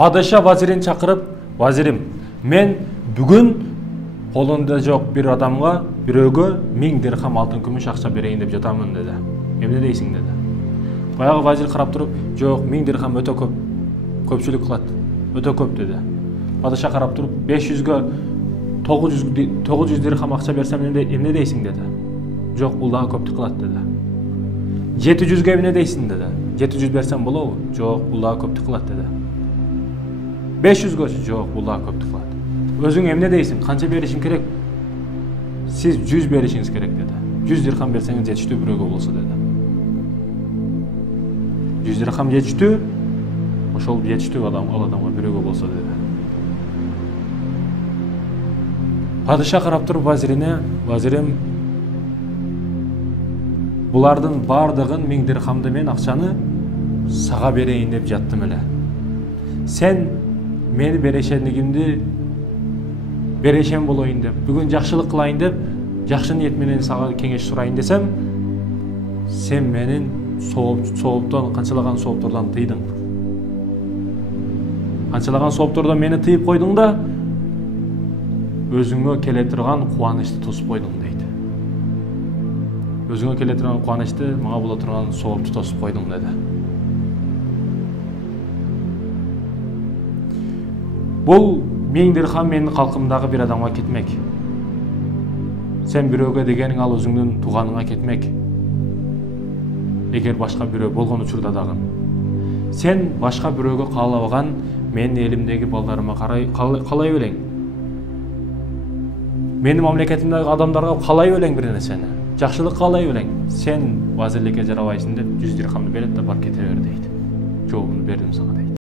Падыша вазирин чакырып, вазирим, мен бүгүн колунда жок bir адамга, бирөөгө 1000 дирхам алтын күмүш акча берейин деп жатамын деди. Эмне дейсиң деди. Баягы вазир карап туруп, жок 1000 дирхам өтө көп. Көпчүлүк кылат. Өтө көп деди. Падыша карап туруп, 500гө 900 дирхам акча берсем эмне дейсиң деди. Жок, бул дагы көптүк кылат деди. 700гө эмне дейсиң деди. 700 берсем болобу? Жок, бул дагы көптүк кылат деди. 500гө жок, бул дагы көптүк кылат. Өзүң эмне дейсиң? Канча беришиң керек? Сиз 100 беришиңиз керек деди. 100 дирхам берсеңиз жетиштүү бирөөгө болсо деди. 100 дирхам жетиштүү, ошол жетиштүү ал адамга бирөөгө болсо деди. Падыша карап туруп вазирине, вазирим, булардын бардыгын 1000 дирхамды мен акчаны сага берейин деп жаттым эле. Сен мени берешендигимди берешен болоюн деп, бүгүн жакшылык кылайын деп, жакшы ниет менен сага кеңеш сурайын десем, сен менин сооптон, канчалаган сооптордон тыйдың. Канчалаган сооптордон мени тыйып койдуң да, өзүңө келе турган кубанычты тосуп койдуң дейт. Өзүңө келе турган кубанычты, мага боло турган соопту тосуп койдуң деди. Бул 1000 дирхам менин калкымдагы bir адамга кетмек. Сен бирөөгө дегениң ал өзүңдүн тууганыңа кетмек. Эгер башка бирөө болгон учурда дагы. Сен башка бирөөгө каалабаган менин элимдеги балдарыма каалай белең. Менин мамлекетимдеги адамдарга каалай белең бир нерсени. Жакшылык каалай белең. Сен вазирликке жарабайсың деп 100 дирхамды берет да бар кете бер дейт. Жообун бердим сага дейт.